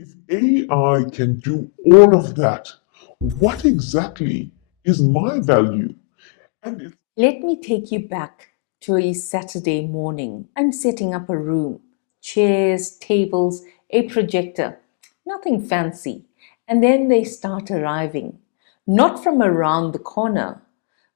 If AI can do all of that, what exactly is my value? And it's Let me take you back to a Saturday morning. I'm setting up a room, chairs, tables, a projector, nothing fancy. And then they start arriving, not from around the corner,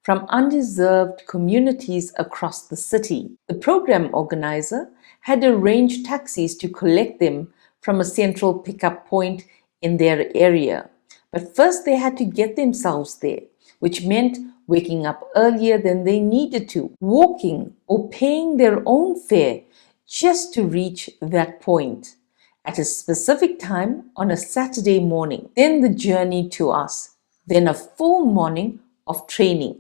from undeserved communities across the city. The program organizer had arranged taxis to collect them from a central pickup point in their area. But first they had to get themselves there, which meant waking up earlier than they needed to, walking or paying their own fare just to reach that point at a specific time on a Saturday morning. Then the journey to us, then a full morning of training,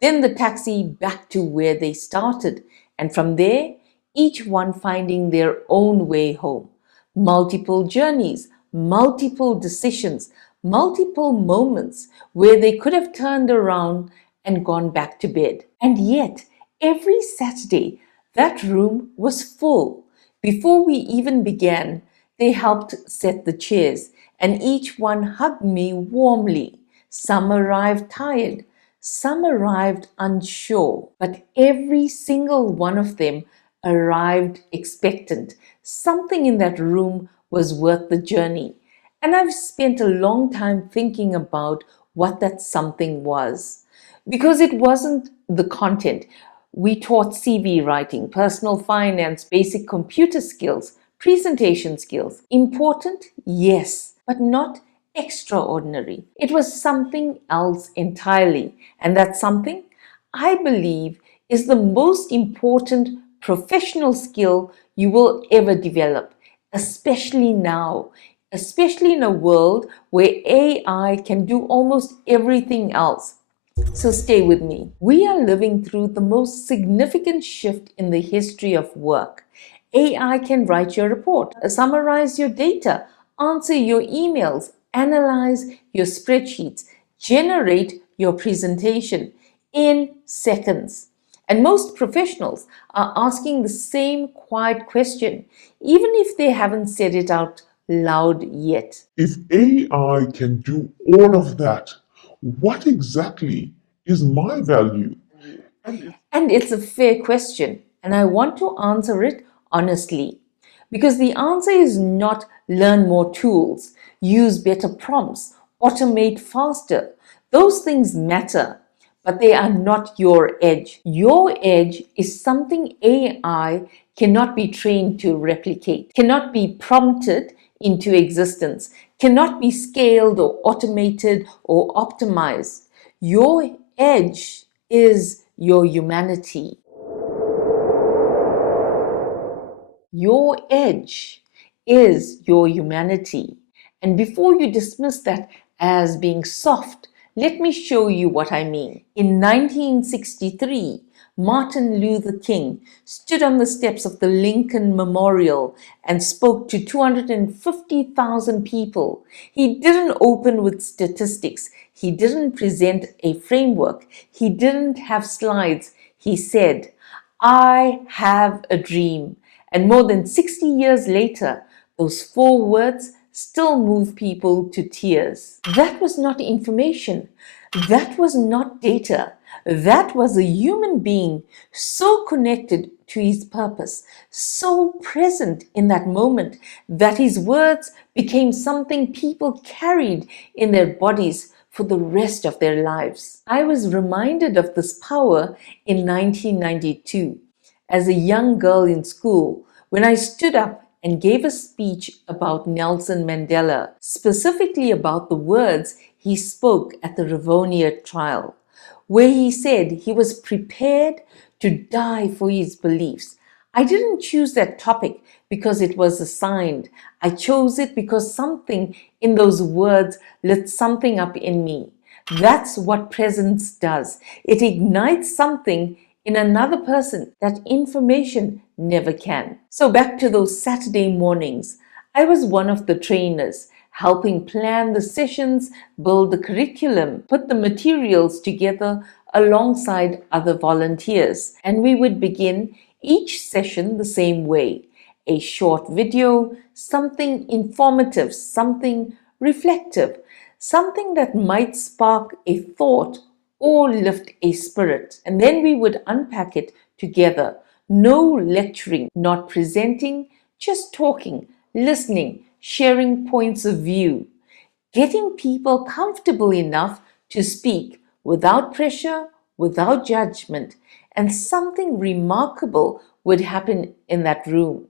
then the taxi back to where they started, and from there, each one finding their own way home. Multiple journeys, multiple decisions, multiple moments where they could have turned around and gone back to bed. And yet, every Saturday, that room was full. Before we even began, they helped set the chairs, and each one hugged me warmly. Some arrived tired, some arrived unsure, but every single one of them arrived expectant. Something in that room was worth the journey. And I've spent a long time thinking about what that something was. Because it wasn't the content. We taught CV writing, personal finance, basic computer skills, presentation skills. Important? Yes, but not extraordinary. It was something else entirely. And that something, I believe, is the most important professional skill you will ever develop, especially now, especially in a world where AI can do almost everything else. So stay with me. We are living through the most significant shift in the history of work. AI can write your report, summarize your data, answer your emails, analyze your spreadsheets, generate your presentation in seconds. And most professionals are asking the same quiet question, even if they haven't said it out loud yet. if AI can do all of that, what exactly is my value? And And it's a fair question, and I want to answer it honestly. Because the answer is not learn more tools, use better prompts, automate faster. Those things matter, but they are not your edge. Your edge is something AI cannot be trained to replicate, cannot be prompted into existence, cannot be scaled or automated or optimized. Your edge is your humanity. Your edge is your humanity. And before you dismiss that as being soft, let me show you what I mean. In 1963, Martin Luther King stood on the steps of the Lincoln Memorial and spoke to 250,000 people. He didn't open with statistics. He didn't present a framework. He didn't have slides. He said, "I have a dream." And more than 60 years later, those 4 words still move people to tears. That was not information. That was not data. That was a human being so connected to his purpose, so present in that moment that his words became something people carried in their bodies for the rest of their lives. I was reminded of this power in 1992 as a young girl in school when I stood up and gave a speech about Nelson Mandela, specifically about the words he spoke at the Rivonia trial, where he said he was prepared to die for his beliefs. I didn't choose that topic because it was assigned. I chose it because something in those words lit something up in me. That's what presence does. It ignites something in another person that information never can. So back to those Saturday mornings. I was one of the trainers, helping plan the sessions, build the curriculum, put the materials together alongside other volunteers. And we would begin each session the same way: a short video, something informative, something reflective, something that might spark a thought or lift a spirit. And then we would unpack it together. No lecturing, not presenting, just talking, listening, sharing points of view, getting people comfortable enough to speak without pressure, without judgment, and something remarkable would happen in that room.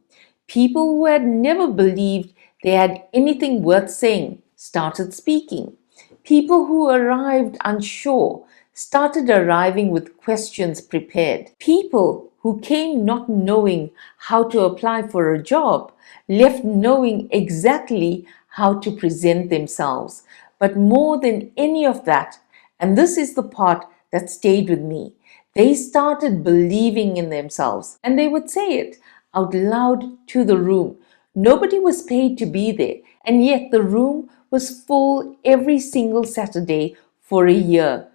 People who had never believed they had anything worth saying started speaking. People who arrived unsure started arriving with questions prepared. People who came not knowing how to apply for a job left knowing exactly how to present themselves. But more than any of that, and this is the part that stayed with me, they started believing in themselves, and they would say it out loud to the room. Nobody was paid to be there, and yet the room was full every single Saturday for a year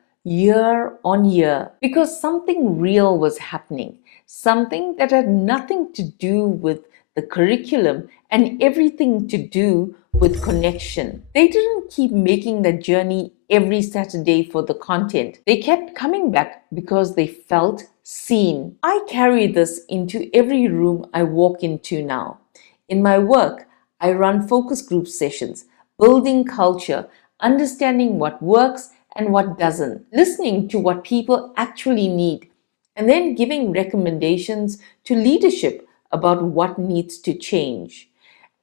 on year, because something real was happening, something that had nothing to do with the curriculum and everything to do with connection. They didn't keep making that journey every Saturday for the content. They kept coming back because they felt seen. I carry this into every room I walk into now. In my work, I run focus group sessions, building culture, understanding what works and what doesn't, listening to what people actually need, and then giving recommendations to leadership about what needs to change.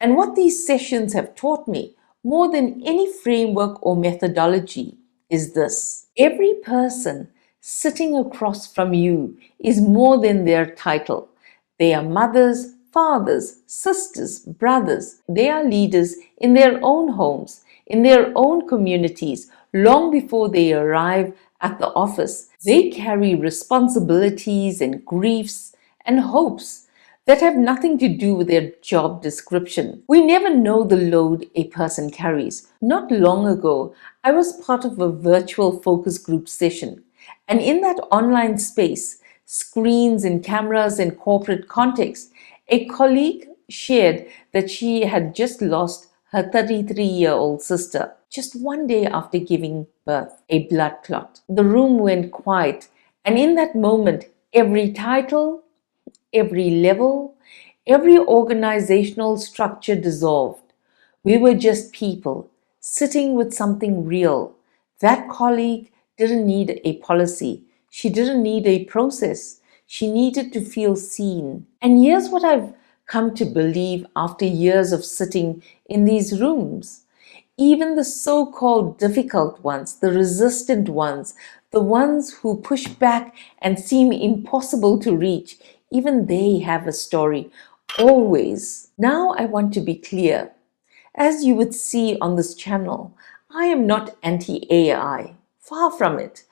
And what these sessions have taught me, more than any framework or methodology, is this: every person sitting across from you is more than their title. They are mothers, fathers, sisters, brothers. They are leaders in their own homes, in their own communities, long before they arrive at the office. They carry responsibilities and griefs and hopes that have nothing to do with their job description. We never know the load a person carries. Not long ago, I was part of a virtual focus group session, and in that online space, screens and cameras and corporate context, a colleague shared that she had just lost her 33-year-old sister just one day after giving birth, a blood clot. The room went quiet, and in that moment, every title, every level, every organizational structure dissolved. We were just people sitting with something real. That colleague didn't need a policy. She didn't need a process. She needed to feel seen. And here's what I've come to believe after years of sitting in these rooms. Even the so-called difficult ones, the resistant ones, the ones who push back and seem impossible to reach, even they have a story, always. Now I want to be clear. As you would see on this channel, I am not anti-AI. Far from it.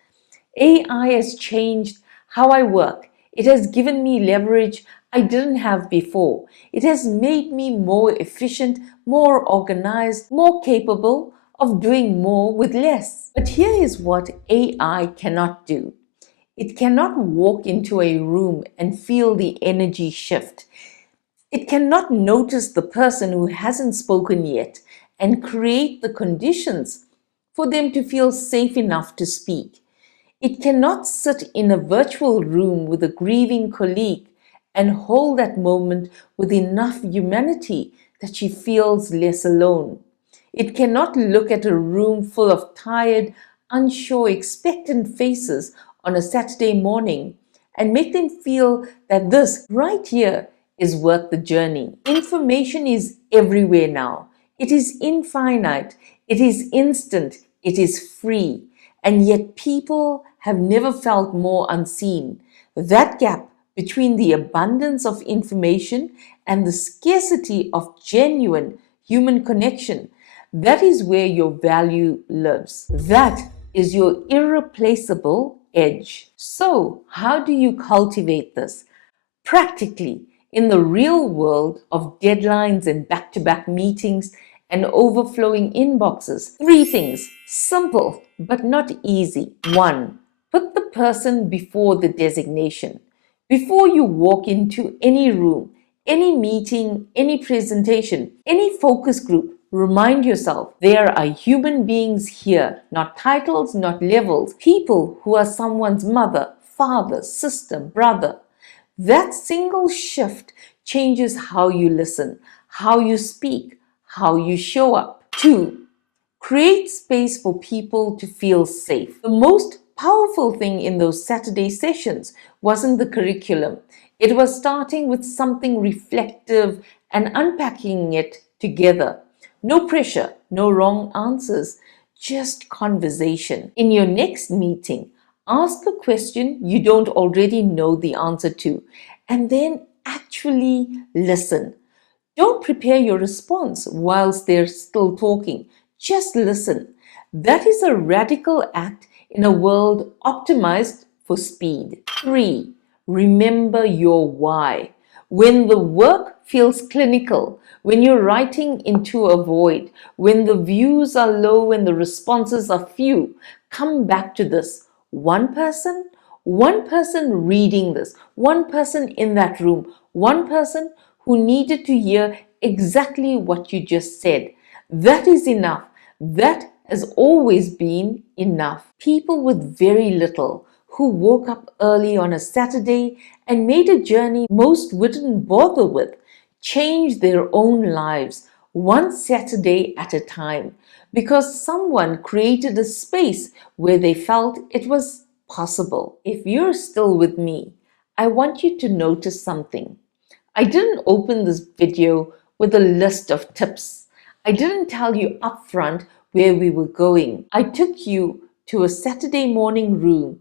AI has changed how I work. It has given me leverage I didn't have before. It has made me more efficient, more organized, more capable of doing more with less. But here is what AI cannot do. It cannot walk into a room and feel the energy shift. It cannot notice the person who hasn't spoken yet and create the conditions for them to feel safe enough to speak. It cannot sit in a virtual room with a grieving colleague and hold that moment with enough humanity that she feels less alone. It cannot look at a room full of tired, unsure, expectant faces on a Saturday morning and make them feel that this right here is worth the journey. Information is everywhere now. It is infinite. It is instant. It is free. And yet people have never felt more unseen. That gap between the abundance of information and the scarcity of genuine human connection, that is where your value lives. That is your irreplaceable edge. So, how do you cultivate this? Practically, in the real world of deadlines and back-to-back meetings and overflowing inboxes. 3 things, simple but not easy. 1, put the person before the designation. Before you walk into any room, Any meeting, any presentation, any focus group, remind yourself there are human beings here, not titles, not levels, people who are someone's mother, father, sister, brother. That single shift changes how you listen, how you speak, how you show up. 2. Create space for people to feel safe. The most powerful thing in those Saturday sessions wasn't the curriculum. It was starting with something reflective and unpacking it together. No pressure, no wrong answers, just conversation. In your next meeting, ask a question you don't already know the answer to, and then actually listen. Don't prepare your response whilst they're still talking. Just listen. That is a radical act in a world optimized for speed. 3. Remember your why. When the work feels clinical, when you're writing into a void, when the views are low and the responses are few, come back to this. One person reading this, one person in that room, one person who needed to hear exactly what you just said. That is enough. That has always been enough. People with very little who woke up early on a Saturday and made a journey most wouldn't bother with changed their own lives one Saturday at a time because someone created a space where they felt it was possible. If you're still with me, I want you to notice something. I didn't open this video with a list of tips. I didn't tell you upfront where we were going. I took you to a Saturday morning room.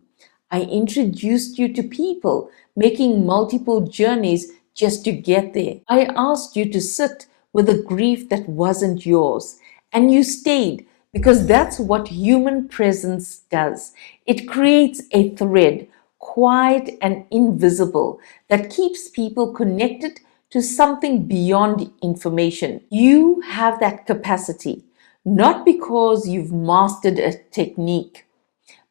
I introduced you to people making multiple journeys just to get there. I asked you to sit with a grief that wasn't yours, and you stayed because that's what human presence does. It creates a thread, quiet and invisible, that keeps people connected to something beyond information. You have that capacity, not because you've mastered a technique,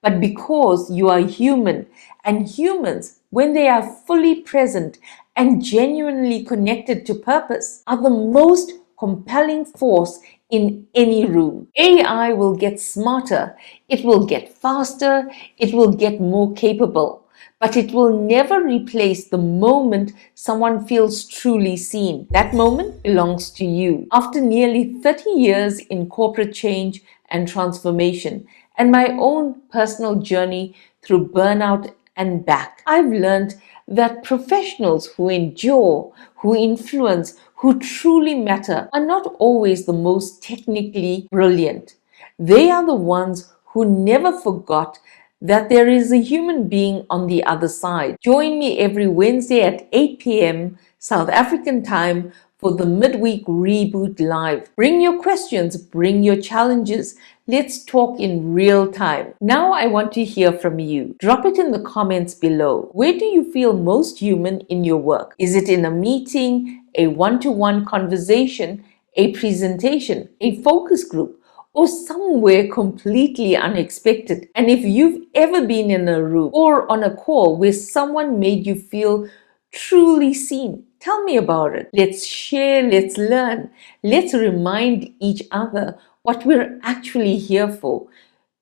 but because you are human, and humans, when they are fully present and genuinely connected to purpose, are the most compelling force in any room. AI will get smarter, it will get faster, it will get more capable, but it will never replace the moment someone feels truly seen. That moment belongs to you. After nearly 30 years in corporate change and transformation, and my own personal journey through burnout and back, I've learned that professionals who endure, who influence, who truly matter are not always the most technically brilliant. They are the ones who never forgot that there is a human being on the other side. Join me every Wednesday at 8 p.m. South African time for the Midweek Reboot Live. Bring your questions, bring your challenges. Let's talk in real time. Now I want to hear from you. Drop it in the comments below. Where do you feel most human in your work? Is it in a meeting, a one-to-one conversation, a presentation, a focus group, or somewhere completely unexpected? And if you've ever been in a room or on a call where someone made you feel truly seen, tell me about it. Let's share, let's learn, let's remind each other what we're actually here for.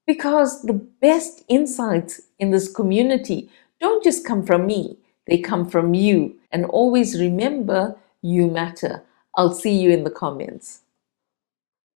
Because the best insights in this community don't just come from me, they come from you. And always remember, you matter. I'll see you in the comments.